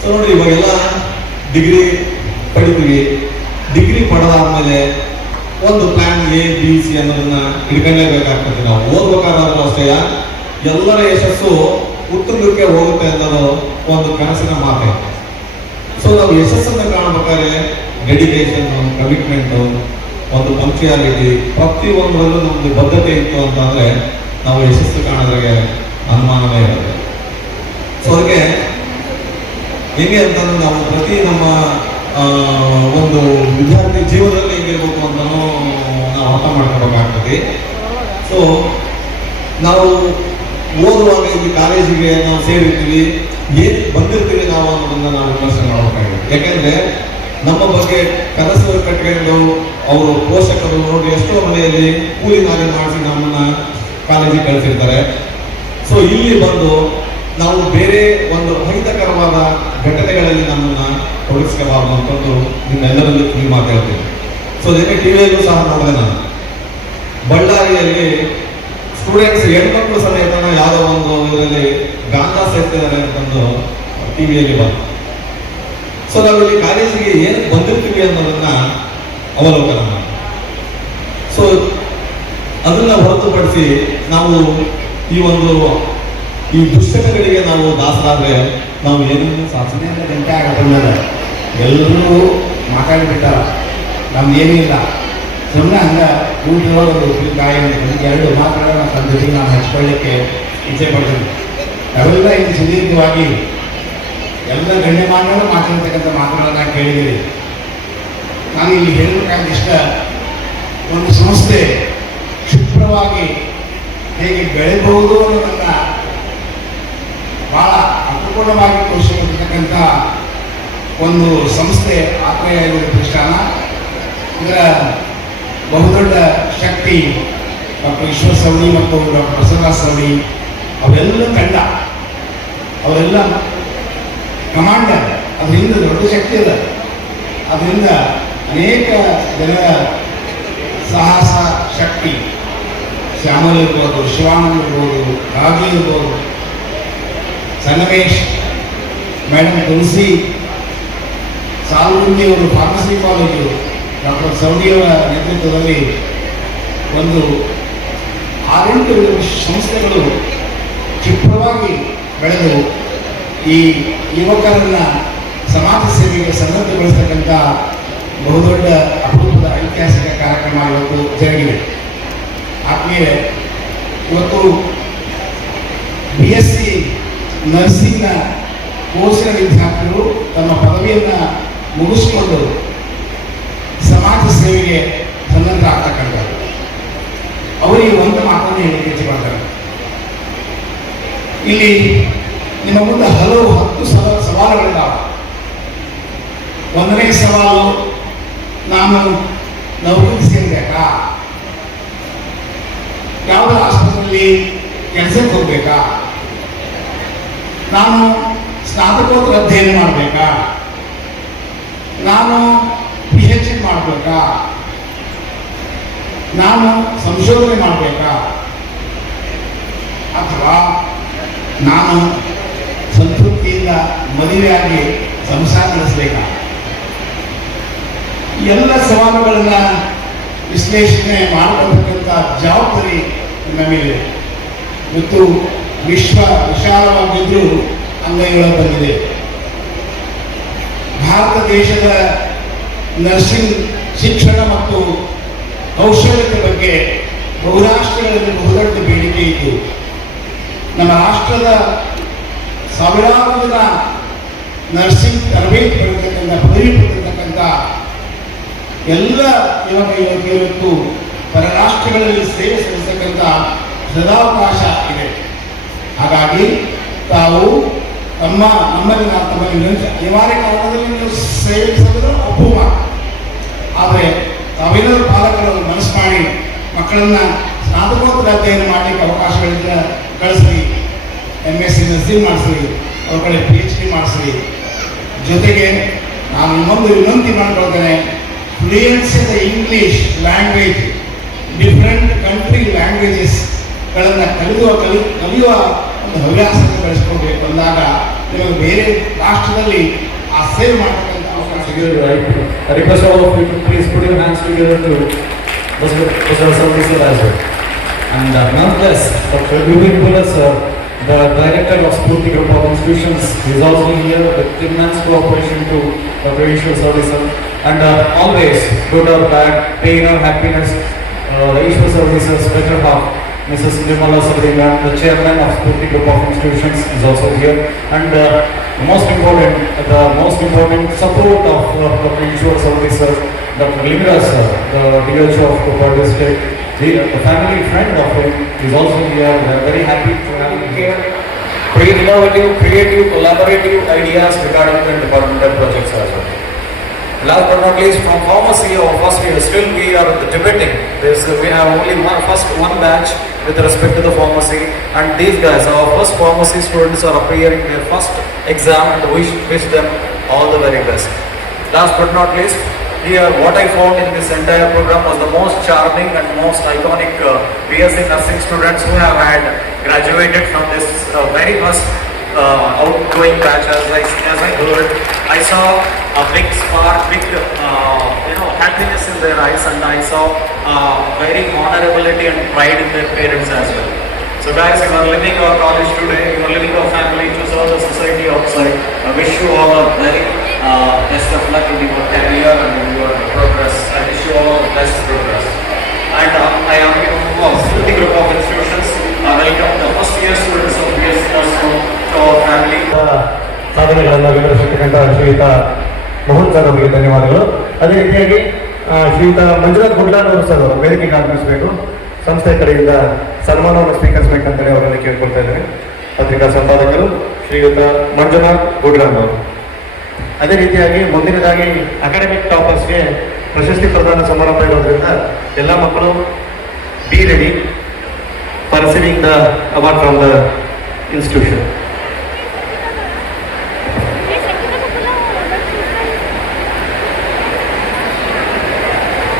ಸೊ ನೋಡಿ, ಇವಾಗೆಲ್ಲ ಡಿಗ್ರಿ ಪಡಿತೀವಿ. ಡಿಗ್ರಿ ಪಡೆದಾದ್ಮೇಲೆ ಒಂದು ಪ್ಲಾನ್ A, B, C ಅನ್ನೋದನ್ನ ಹಿಡ್ಕೊಂಡೇಬೇಕಾಗ್ತದೆ. ನಾವು ಓದ್ಬೇಕಾದ್ರೂ ಅಷ್ಟೇ, ಎಲ್ಲರ ಯಶಸ್ಸು ಉತ್ತುಂಗಕ್ಕೆ ಹೋಗುತ್ತೆ ಅನ್ನೋದು ಒಂದು ಕನಸಿನ ಮಾತೆ. ಸೊ ನಾವು ಯಶಸ್ಸನ್ನು ಕಾಣಬೇಕಾದ್ರೆ ಡೆಡಿಕೇಶನ್, ಕಮಿಟ್ಮೆಂಟ್, ಒಂದು ಪಂಕ್ಚುಯಾಲಿಟಿ, ಪ್ರತಿಯೊಂದರಲ್ಲೂ ನಮ್ದು ಬದ್ಧತೆ ಇತ್ತು ಅಂತಂದ್ರೆ ನಾವು ಯಶಸ್ಸು ಕಾಣೋದ್ರಿಗೆ ಅನುಮಾನವೇ ಇರುತ್ತೆ. ಸೊ ಅದಕ್ಕೆ ಹೆಂಗೆ ಅಂತಂದ್ರೆ ನಾವು ಪ್ರತಿ ನಮ್ಮ ಒಂದು ವಿದ್ಯಾರ್ಥಿ ಜೀವನದಲ್ಲಿ ಹೆಂಗಿರ್ಬೇಕು ಅಂತನೂ ನಾವು ಅರ್ಥ ಮಾಡ್ಕೋಬೇಕಾಗ್ತದೆ. ಸೊ ನಾವು ಓದುವಾಗ ಇಲ್ಲಿ ಕಾಲೇಜಿಗೆ ನಾವು ಸೇರಿರ್ತೀವಿ, ಏನ್ ಬಂದಿರ್ತೀವಿ ನಾವು ಅನ್ನೋದನ್ನ ನಾವು ವಿಮರ್ಶೆ ಮಾಡಬೇಕಾಗಿದೆ. ಯಾಕೆಂದ್ರೆ ನಮ್ಮ ಬಗ್ಗೆ ಕನಸು ಕಟ್ಕೊಂಡು ಅವರು ಪೋಷಕರು ನೋಡಿ ಎಷ್ಟೋ ಮನೆಯಲ್ಲಿ ಕೂಲಿ ನಾಲಿ ಮಾಡಿಸಿ ನಮ್ಮನ್ನ ಕಾಲೇಜಿಗೆ ಕಳಿಸಿರ್ತಾರೆ. ಸೊ ಇಲ್ಲಿ ಬಂದು ನಾವು ಬೇರೆ ಒಂದು ಅಹಿತಕರವಾದ ಘಟನೆಗಳಲ್ಲಿ ನಮ್ಮನ್ನ ತೊಡಗಿಸ್ಕೋಬಾರ್ದು ಅಂತಂದು ನಿಮ್ಮೆಲ್ಲರಲ್ಲೂ ಕಿವಿ ಮಾತಾಡ್ತೀನಿ. ಸೊ ಅದೇ ಟಿವಿಯಲ್ಲೂ ಸಹ ನೋಡಿದೆ ನಾನು, ಬಳ್ಳಾರಿಯಲ್ಲಿ ಸ್ಟೂಡೆಂಟ್ಸ್ ಹೆಣ್ಮಕ್ಳು ಸಮೇತನ ಯಾವುದೋ ಒಂದು ಇದರಲ್ಲಿ ಗಾಂಜಾ ಸೇರ್ತಿದ್ದಾರೆ ಅಂತಂದು ಟಿವಿಯಲ್ಲಿ ಬಂತು. ಸೊ ನಾವಿಲ್ಲಿ ಕಾಲೇಜಿಗೆ ಏನು ಬಂದಿರ್ತೀವಿ ಅನ್ನೋದನ್ನ ಅವಲೋಕನ ಮಾಡಿ, ಸೊ ಅದನ್ನ ಹೊರತುಪಡಿಸಿ ನಾವು ಈ ದುಶ್ಚಟಗಳಿಗೆ ನಾವು ದಾಸರಾದ್ರೆ ನಾವು ಏನನ್ನು ಸಾಧನೆ ಗಂಟೆ ಆಗತ್ತಲ್ಲ. ಎಲ್ಲರೂ ಮಾತಾಡಿಬಿಟ್ಟಾರ, ನಮ್ದೇನೂ ಇಲ್ಲ. ಸುಮ್ಮನೆ ಹಂಗ ಊಟದೊಳಗೆ ಉಪ್ಪಿನಕಾಯಿ 2 ಮಾತುಗಳನ್ನ ನನ್ನ ಜೊತೆಗೆ ನಾನು ಹಚ್ಕೊಳ್ಳಿಕ್ಕೆ ಇಚ್ಛೆ ಪಡ್ತೀನಿ. ಅವೆಲ್ಲ ಇಲ್ಲಿ ಸುದೀರ್ಘವಾಗಿ ಎಲ್ಲ ಗಣ್ಯಮಾನ್ಯರು ಮಾತಾಡ್ತಕ್ಕಂಥ ಮಾತುಗಳನ್ನ ಕೇಳಿದ್ದೀರಿ. ನಾನು ಇಲ್ಲಿ ಹೇಳಬೇಕಾದ ಇಷ್ಟ, ಒಂದು ಸಂಸ್ಥೆ ಕ್ಷಿಪ್ರವಾಗಿ ಹೇಗೆ ಬೆಳೆಯಬಹುದು ಅನ್ನೋದನ್ನ ಬಹಳ ಅನುಕೂಲವಾಗಿ ತೋರಿಸಿರ್ತಕ್ಕಂಥ ಒಂದು ಸಂಸ್ಥೆ ಆತ್ಮೀಯ ಪ್ರತಿಷ್ಠಾನ. ಇದರ ಬಹುದೊಡ್ಡ ಶಕ್ತಿ ಡಾಕ್ಟರ್ ಈಶ್ವರ್ ಸವದಿ ಮತ್ತು ಡಾಕ್ಟರ್ ಬಸವರಾಜ್ ಸವದಿ ಅವೆಲ್ಲ ತಂಡ, ಅವರೆಲ್ಲ ಕಮಾಂಡರ್. ಅದರಿಂದ ದೊಡ್ಡ ಶಕ್ತಿ ಅದ. ಅದರಿಂದ ಅನೇಕ ಜನರ ಸಾಹಸ ಶಕ್ತಿ, ಶ್ಯಾಮಲ್ ಇರ್ಬೋದು, ಶಿವಾನಂದ್ ಇರ್ಬೋದು, ರಾಗಿ ಇರ್ಬೋದು, ಸನ್ನಮೇಶ್ ಮೇಡಮ್, ತುಳಸಿ ಸಾಲುಗುಂದಿ ಅವರು ಫಾರ್ಮಸಿ ಕಾಲೇಜು ಡಾಕ್ಟರ್ ಸವದಿಯವರ ನೇತೃತ್ವದಲ್ಲಿ ಒಂದು 6-8 ಸಂಸ್ಥೆಗಳು ಕ್ಷಿಪ್ರವಾಗಿ ಬೆಳೆದು ಈ ಯುವಕರನ್ನ ಸಮಾಜ ಸೇವೆಗೆ ಸನ್ನದ್ಧಗೊಳಿಸ್ತಕ್ಕಂಥ ಬಹುದೊಡ್ಡ ಅಪರೂಪದ ಐತಿಹಾಸಿಕ ಕಾರ್ಯಕ್ರಮ ಇವತ್ತು ಜರುಗಿದೆ. ಆತ್ಮೀಯ, ಇವತ್ತು BSc ನರ್ಸಿಂಗ್ನ ಕೋರ್ಸಿನ ವಿದ್ಯಾರ್ಥಿಗಳು ತಮ್ಮ ಪದವಿಯನ್ನು ಮುಗಿಸಿಕೊಂಡು ಸಮಾಜ ಸೇವೆಗೆ ಸನ್ನದ್ಧರಾಗ್ತಕ್ಕಂಥದ್ದು. ಅವರಿಗೆ ಒಂದು ಮಾತನ್ನು ಹೇಳಿಕೆ ಇಚ್ಛೆಪಡ್ತಾರೆ. ಇಲ್ಲಿ ನಿಮ್ಮ ಮುಂದೆ 10 ಸವಾಲುಗಳಿದ್ದಾವೆ. ಒಂದನೇ ಸವಾಲು, ನಾನು ನೌಕರಿಗೆ ಸೇರಬೇಕಾ, ಯಾವುದೋ ಆಸ್ಪತ್ರೆಯಲ್ಲಿ ಕೆಲಸಕ್ಕೆ ಹೋಗ್ಬೇಕಾ, ನಾನು ಸ್ನಾತಕೋತ್ತರ ಅಧ್ಯಯನ ಮಾಡಬೇಕಾ, ನಾನು PhD ಮಾಡಬೇಕಾ, ನಾನು ಸಂಶೋಧನೆ ಮಾಡಬೇಕಾ, ಅಥವಾ ನಾನು ಸಂತೃಪ್ತಿಯಿಂದ ಮದುವೆಯಾಗಿ ಸಂಸಾರ ನಡೆಸಬೇಕಾ? ಎಲ್ಲ ಸವಾಲುಗಳನ್ನ ವಿಶ್ಲೇಷಣೆ ಮಾಡತಕ್ಕಂಥ ಜವಾಬ್ದಾರಿ ನಮ್ಮ ಮೇಲೆ. ಇವತ್ತು ವಿಶ್ವ ವಿಶಾಲವಾಗಿದ್ದರೂ ಅಂಗೈಗಳ ಬಂದಿದೆ. ಭಾರತ ದೇಶದ ನರ್ಸಿಂಗ್ ಶಿಕ್ಷಣ ಮತ್ತು ಕೌಶಲ್ಯತೆ ಬಗ್ಗೆ ಬಹುರಾಷ್ಟ್ರಗಳಲ್ಲಿ ಬಹುದೊಡ್ಡ ಬೇಡಿಕೆ ಇದ್ದು, ನಮ್ಮ ರಾಷ್ಟ್ರದ ಸಾವಿರಾರು ಜನ ನರ್ಸಿಂಗ್ ತರಬೇತಿ ಪಡೆತಕ್ಕಂಥ, ಪದವಿ ಪಡೆದಿರ್ತಕ್ಕಂಥ ಎಲ್ಲ ಯುವಕ ಯುವತಿಯರು ಪರ ರಾಷ್ಟ್ರಗಳಲ್ಲಿ ಸೇವೆ ಸಲ್ಲಿಸತಕ್ಕಂಥ ಸದಾವಕಾಶ ಇದೆ. ಹಾಗಾಗಿ ತಾವು ನಮ್ಮಲ್ಲಿ ಅನಿವಾರ್ಯ ಕಾರಣದಲ್ಲಿ ನೀವು ಸೇವೆ ಸಲ್ಲಿಸಿದ್ರೆ ಒಪ್ಪುವ, ಆದರೆ ತಾವೆಲ್ಲರೂ ಪಾಲಕರು ಮನಸ್ಸು ಮಾಡಿ ಮಕ್ಕಳನ್ನ ಸ್ನಾತಕೋತ್ತರ ಅಧ್ಯಯನ ಮಾಡಲಿಕ್ಕೆ ಅವಕಾಶಗಳಿಂದ ಕಳಿಸ್ರಿ, MSc ನರ್ಸಿಂಗ್ ಮಾಡಿಸ್ರಿ, ಅವ್ರ ಕಡೆ PhD ಮಾಡಿಸ್ರಿ. ಜೊತೆಗೆ ನಾನು ಇನ್ನೊಂದು ವಿನಂತಿ ಮಾಡ್ಕೊಳ್ತೇನೆ, fluency in the English language, different country ಲ್ಯಾಂಗ್ವೇಜಸ್ಗಳನ್ನು ಕಲಿಯುವ ಒಂದು ಹವ್ಯಾಸವನ್ನು ಬೆಳೆಸ್ಕೊಳ್ಬೇಕು. ಅಂದಾಗ ನಿಮಗೆ ಬೇರೆ ರಾಷ್ಟ್ರದಲ್ಲಿ ಆ ಸೇವೆ ಮಾಡ್ತಕ್ಕಂಥ ಅವಕಾಶ. I request all of you to please put your hands together to Mr. Service as well. And nonetheless, Dr. Rubin Bullas, the director of Spurti Group of Institutions, is also here with immense cooperation to Dr. Ishwar Service. And always, good or bad, pain or happiness, the Ishwar Services better half, Mrs. Nirmala Sabrina, the chairman of Spurti Group of Institutions, is also here. And the most important support of Dr. Ishwar Services, Dr. Lingas, the DHO of Koppal district, the family friend of him is also here. We are very happy to have him here. Bring innovative, creative, collaborative ideas regarding the departmental projects as well. Last but not least, from pharmacy or first year, still we are debating. We have only one batch with respect to the pharmacy, and these guys, our first pharmacy students, are appearing their first exam, and we wish them all the very best. Last but not least, here what I found in this entire program was the most charming and most iconic BSc nursing students who have had graduated from this very first outgoing batch. As I heard, I saw a big spark, big happiness in their eyes, and I saw very honorability and pride in their parents as well. So guys, you are living our college today, you are living our family to serve the society outside. I wish you all a very best of luck in your career and in your progress. I wish you all the best progress. And I am of the group of institutions. Welcome the first year students of BSc Nursing to our family. ಸಾಧನೆಗಳನ್ನು ವಿವರಿಸತಕ್ಕಂಥ ಶ್ರೀಯುತ Mohan sir ಅವರಿಗೆ ಧನ್ಯವಾದಗಳು. ಅದೇ ರೀತಿಯಾಗಿ ಶ್ರೀಯುತ ಮಂಜುನಾಥ್ ಗುಡ್ಲಾನ್ ಅವರು sir ವೇದಿಕೆಗೆ ಆಗಮಿಸಬೇಕು. ಸಂಸ್ಥೆ ಕಡೆಯಿಂದ ಸನ್ಮಾನವನ್ನು ಸ್ವೀಕರಿಸಬೇಕಂತೇಳಿ ಅವರಲ್ಲಿ ಕೇಳ್ಕೊಳ್ತಾ ಇದ್ದಾರೆ. ಪತ್ರಿಕಾ ಸಂಪಾದಕರು ಶ್ರೀಯುತ ಮಂಜುನಾಥ್ ಗುಡ್ಲಾನ್ ಅವರು. ಅದೇ ರೀತಿಯಾಗಿ ಮುಂದಿನದಾಗಿ ಅಕಾಡೆಮಿಕ್ ಟಾಪರ್ಸ್ಗೆ ಪ್ರಶಸ್ತಿ ಪ್ರದಾನ ಸಮಾರಂಭ ಇರೋದ್ರಿಂದ ಎಲ್ಲ ಮಕ್ಕಳು be ready for receiving the award from the institution.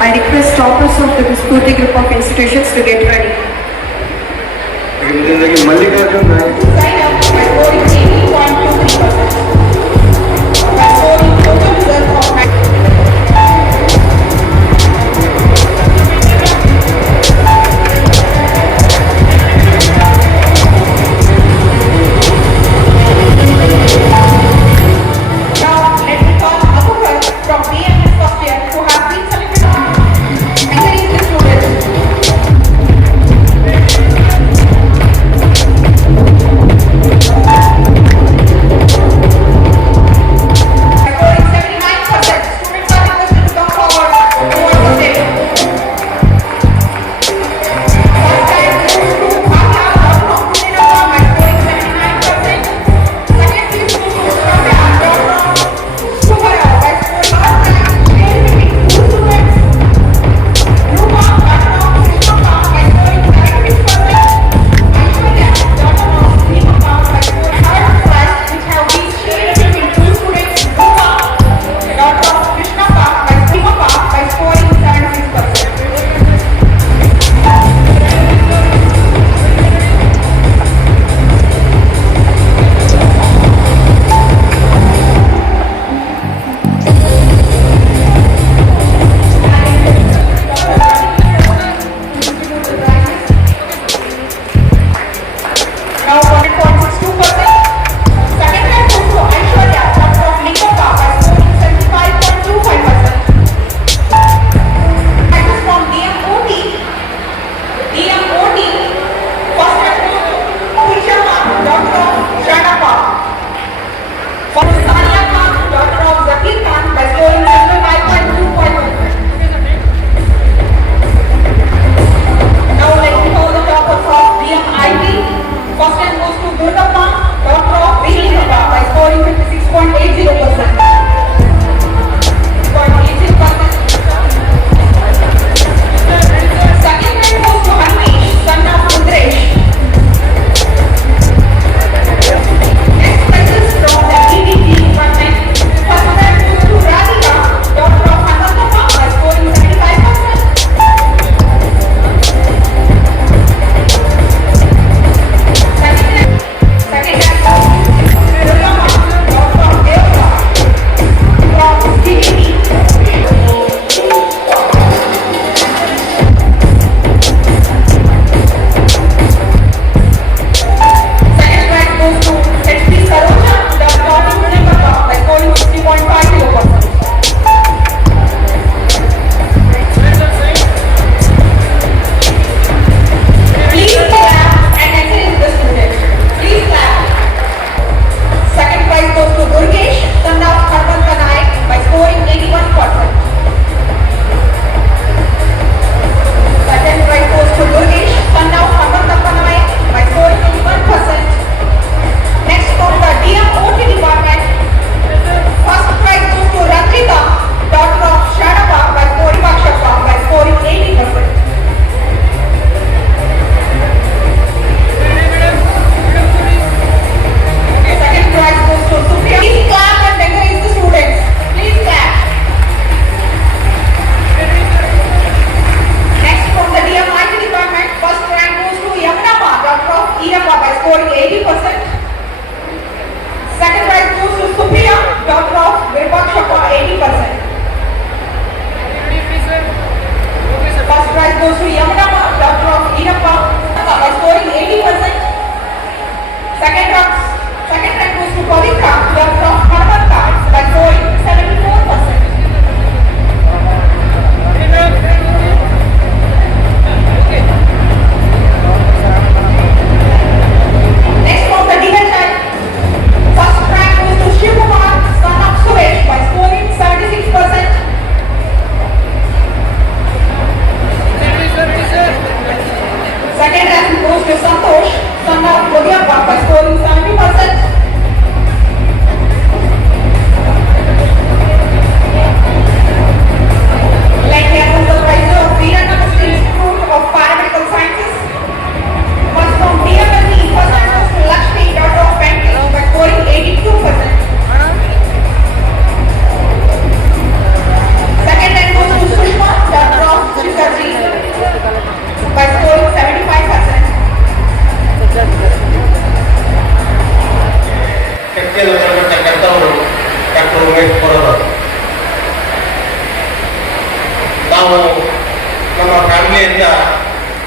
I request toppers of the Spurti Group of Institutions to get ready. Mallikarjun Sign up by scoring 80.23%. By scoring total result of Now,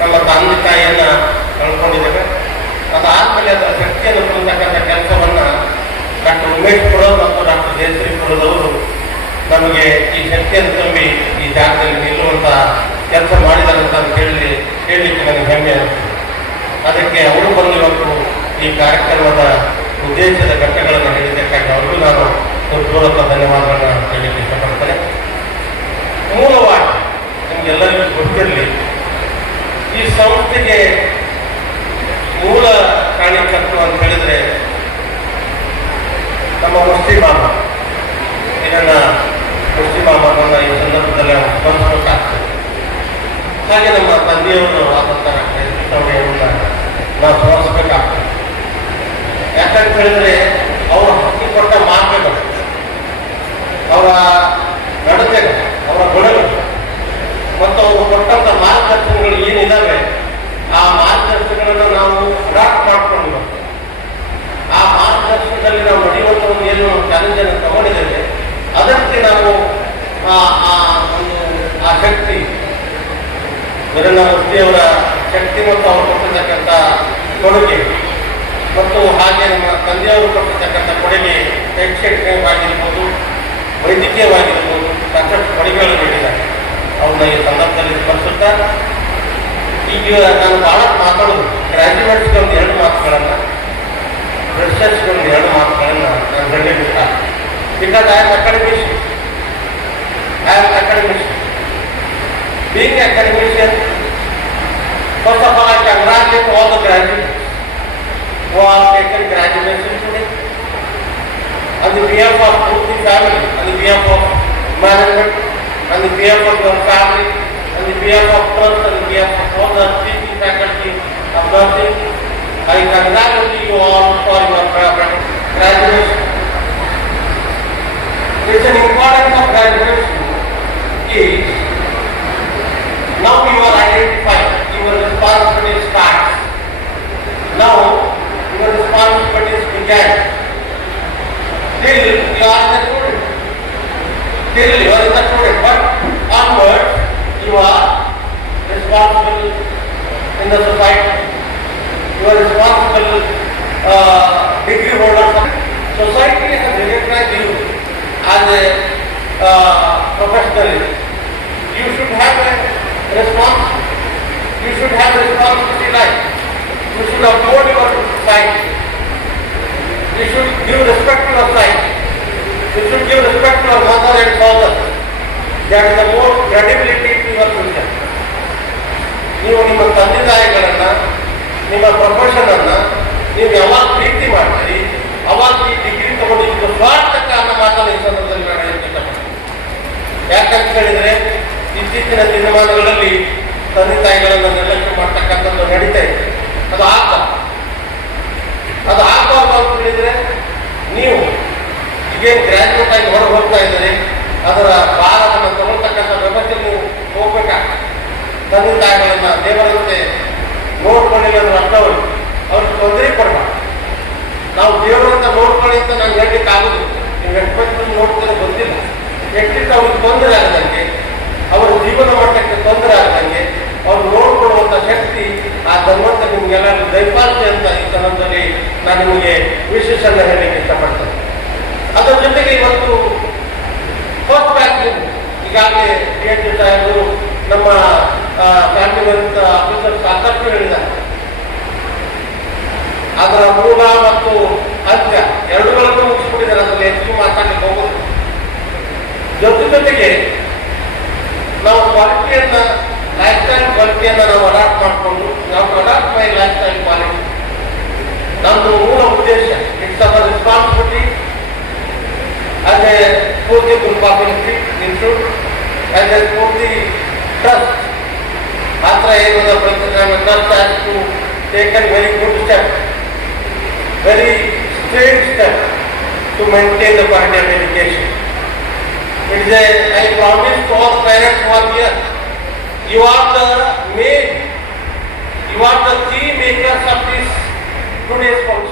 ನಮ್ಮ ತಂದೆ ತಾಯಿಯನ್ನ ಕಳ್ಕೊಂಡಿದ್ದೇವೆ. ಅದಾದ್ಮೇಲೆ ಅದರ ಶಕ್ತಿಯನ್ನು ತುಂಬತಕ್ಕಂಥ ಕೆಲಸವನ್ನ doctor Umesh ಪುರೋದ್ ಮತ್ತು doctor Jayashree ಪುರೋದ್ ಅವರು ನಮಗೆ ಈ ಶಕ್ತಿಯನ್ನು ತುಂಬಿ ಈ ಜಾಗದಲ್ಲಿ ನಿಲ್ಲುವಂತ ಕೆಲಸ ಮಾಡಿದ್ದಾರೆ ಅಂತ ಹೇಳಲಿಕ್ಕೆ ನನಗೆ ಹೆಮ್ಮೆ ಅನಿಸ್ತದೆ. ಅದಕ್ಕೆ ಅವರು ಬಂದು ಇವತ್ತು ಈ ಕಾರ್ಯಕ್ರಮದ ಉದ್ದೇಶದ ಘಟ್ಟಗಳನ್ನು ಹೇಳಿದ್ದಕ್ಕಾಗಿ ಅವರಿಗೂ ನಾನು ಹೃತ್ಪೂರ್ವಕ ಧನ್ಯವಾದಗಳನ್ನು ಹೇಳಲಿಕ್ಕೆ ಇಷ್ಟಪಡ್ತೇನೆ. ಮೂಲವಾಗಿ ನಿಮಗೆಲ್ಲರಿಗೂ ಗೊತ್ತಿರಲಿ, ಈ ಸಂಸ್ಥೆಗೆ ಮೂಲ ಕಾರಣಕರ್ತರು ಅಂತ ಹೇಳಿದ್ರೆ ನಮ್ಮ ಮುಸ್ಲಿಂ ಮಾಮ. ಇದನ್ನ ಮುಸ್ಲಿಂ ಮಾಮನ ಈ ಸಂದರ್ಭದಲ್ಲಿ ನಾವು ಸ್ಮರಿಸಬೇಕಾಗ್ತದೆ. ಹಾಗೆ ನಮ್ಮ ತಂದೆಯವರು ಆದಂತಹ ನಾವು ಸ್ಮರಿಸಬೇಕಾಗ್ತದೆ. ಯಾಕಂತ ಹೇಳಿದ್ರೆ ಅವರು ಹಾಕಿಕೊಟ್ಟ ಮಾರ್ಗಗಳು, ಅವರ ನಡತೆಗಳು, ಅವರ ಗುಣಗಳು ಮತ್ತು ಅವರು ಕೊಟ್ಟಂತ ಮಾರ್ಗದರ್ಶನಗಳು ಏನಿದಾವೆ ಆ ಮಾರ್ಗದರ್ಶನಗಳನ್ನು ನಾವು ಅಡಾಪ್ಟ್ ಮಾಡಿಕೊಂಡು ಆ ಮಾರ್ಗದರ್ಶನದಲ್ಲಿ ನಾವು ನಡೆಯುವಂಥ ಒಂದು ಏನು ಚಾಲೆಂಜನ್ನು ತಗೊಂಡಿದ್ದೇವೆ ಅದಕ್ಕೆ ನಾವು ಆ ಶಕ್ತಿ ವೀರಣ್ಣ ಮೂರ್ತಿಯವರ ಶಕ್ತಿ ಮತ್ತು ಅವರು ಕೊಟ್ಟಿರ್ತಕ್ಕಂಥ ಕೊಡುಗೆ ಮತ್ತು ಹಾಗೆ ನಮ್ಮ ತಂದೆಯವರು ಕೊಟ್ಟಿರ್ತಕ್ಕಂಥ ಕೊಡುಗೆ ಶೈಕ್ಷಣಿಕವಾಗಿರ್ಬೋದು, ವೈದ್ಯಕೀಯವಾಗಿರ್ಬೋದು ಸಾಕಷ್ಟು ಕೊಡುಗೆಗಳು ನೀಡಿದ್ದಾರೆ. ಅವ್ರನ್ನ ಈ ಸಂದರ್ಭದಲ್ಲಿ ಸ್ಮರಿಸುತ್ತಾ ಈಗ ನಾನು ಬಹಳ ಮಾತಾಡೋದು ಗ್ರಾಜ್ಯುಯೇಟ್ಸ್ಗೆ ಒಂದು 2 ಮಾತುಗಳನ್ನು, ಫ್ರೆಷರ್ಸ್ಗೆ ಒಂದು 2 ಮಾತುಗಳನ್ನು ನಾನು ಹೇಳಲಿಕ್ಕೆ because I am academician. Being an academician, first of all, I congratulate all the graduates who have taken graduation today. On the behalf of both the family, on the behalf of management, on the behalf of your family, on the behalf of trust, on the behalf of all the teaching faculty of nursing, I congratulate you all for your graduation. It's an importance of graduation is now you are identified, your responsibility starts. Now your responsibilities began. Till you are the student. Till you are the student, but onwards you are responsible in the society. You are responsible degree holders. Society has recognized you as a professional. You should have a response. You should have responsibility life. You should uphold your society. You should give respect to your society. You should give respect to your mother and father. That is the more credibility to your future. ನೀವು ನಿಮ್ಮ ತಂದೆ ತಾಯಿಗಳನ್ನ, ನಿಮ್ಮ profession ಅನ್ನ ನೀವು ಯಾವಾಗ ಪ್ರೀತಿ ಮಾಡ್ತೀರಿ ಅವಾಗ ಈ ಡಿಗ್ರಿ ತಗೊಂಡಿದ್ದು ಸ್ವಾರ್ಥಕ ಅನ್ನೋ ಮಾತನ್ನು ಈ ಸಂದರ್ಭದಲ್ಲಿ ನಾನು ಇಷ್ಟಪಡ್ತೀನಿ. ಯಾಕಂತ ಹೇಳಿದ್ರೆ ಇತ್ತೀಚಿನ ದಿನಮಾನಗಳಲ್ಲಿ ತಂದೆ ತಾಯಿಗಳನ್ನು ನಿರ್ಲಕ್ಷ್ಯ ಮಾಡ್ತಕ್ಕಂಥದ್ದು ನಡೀತಾ ಇದೆ. ಅದು ಆಗಬಾರ್ದು ಅಂತ ಹೇಳಿದ್ರೆ ನೀವು ಈಗೇನು ಗ್ರಾಜ್ಯುಯೇಟ್ ಆಗಿ ಹೊರಗೆ ಹೋಗ್ತಾ ಇದ್ದಾರೆ ಅದರ ಭಾರವನ್ನು ತಗೊಳ್ತಕ್ಕಂಥ ವ್ಯವಸ್ಥೆ ನೀವು ಹೋಗ್ಬೇಕಾಗ್ತದೆ. ತಂದೆ ತಾಯಿಗಳನ್ನ ದೇವರಂತೆ ನೋಡ್ಕೊಳ್ಳಿ ಅನ್ನೋ ಅರ್ಥವರು ಅವ್ರಿಗೆ ತೊಂದರೆ ಕೊಡಬಾರ್ದು. ನಾವು ದೇವರಂತ ನೋಡ್ಕೊಳ್ಳಿ ಅಂತ ನಾನು ಹೇಳಲಿಕ್ಕೆ ಆಗುದಿಲ್ಲ. ನೀವು ಎಷ್ಟು ನೋಡ್ತೀರೋ ಗೊತ್ತಿಲ್ಲ. ಎಷ್ಟಿಟ್ಟು ಅವ್ರಿಗೆ ತೊಂದರೆ ಆಗದಂಗೆ, ಅವರ ಜೀವನ ಮಟ್ಟಕ್ಕೆ ತೊಂದರೆ ಆಗದಂಗೆ ಅವ್ರು ನೋಡ್ಕೊಳ್ಳುವಂಥ ಶಕ್ತಿ ಆ ಧನ್ವಂತ ನಿಮ್ಗೆಲ್ಲರೂ ದಯಪಾಲಿಸಿ ಅಂತ ಈ ಸಂದರ್ಭದಲ್ಲಿ ನಾನು ನಿಮಗೆ ವಿಶೇಷ ಹೇಳಲಿಕ್ಕೆ ಇಷ್ಟಪಡ್ತೇನೆ. ಅದರ ಜೊತೆಗೆ ಇವತ್ತು ಫಸ್ಟ್ ಬ್ಯಾಚ್ ಈಗಾಗಲೇ PhD ಸಾಹೇಬರು ನಮ್ಮ ಫ್ಯಾಮಿಲಿ ಆಫೀಸರ್ ಸಾಕಷ್ಟು ಹೇಳಿದ್ದಾರೆ. ಅದರ ಮೂಲ ಮತ್ತು ಅಂತ್ಯ ಎರಡೂಗಳನ್ನು ಮುಗಿಸ್ಬಿಟ್ಟಿದ್ದಾರೆ. ಅದರಲ್ಲಿ ಹೆಚ್ಚು ಮಾತಾಡಲಿಕ್ಕೆ ಹೋಗೋದು ಜೊತೆಗೆ ನಾವು ಕ್ವಾಲಿಟಿಯನ್ನ ಲೈಫ್ ಸ್ಟೈಲ್ ಕ್ವಾಲಿಟಿಯನ್ನ ನಾವು ಅಡಾಪ್ಟ್ ಮಾಡಿಕೊಂಡು ನಾವು adapt my lifestyle quality ನಮ್ಮದು ಮೂಲ ಉದ್ದೇಶ. It's our responsibility as a Spoorthi group of institute, as a Spoorthi trust. ಮಾತ್ರ ಏನು trust has to taken very good step, very straight step to maintain the quality of education. It is I promise to all parents who are here, you are the main, you are the key makers of this today's function.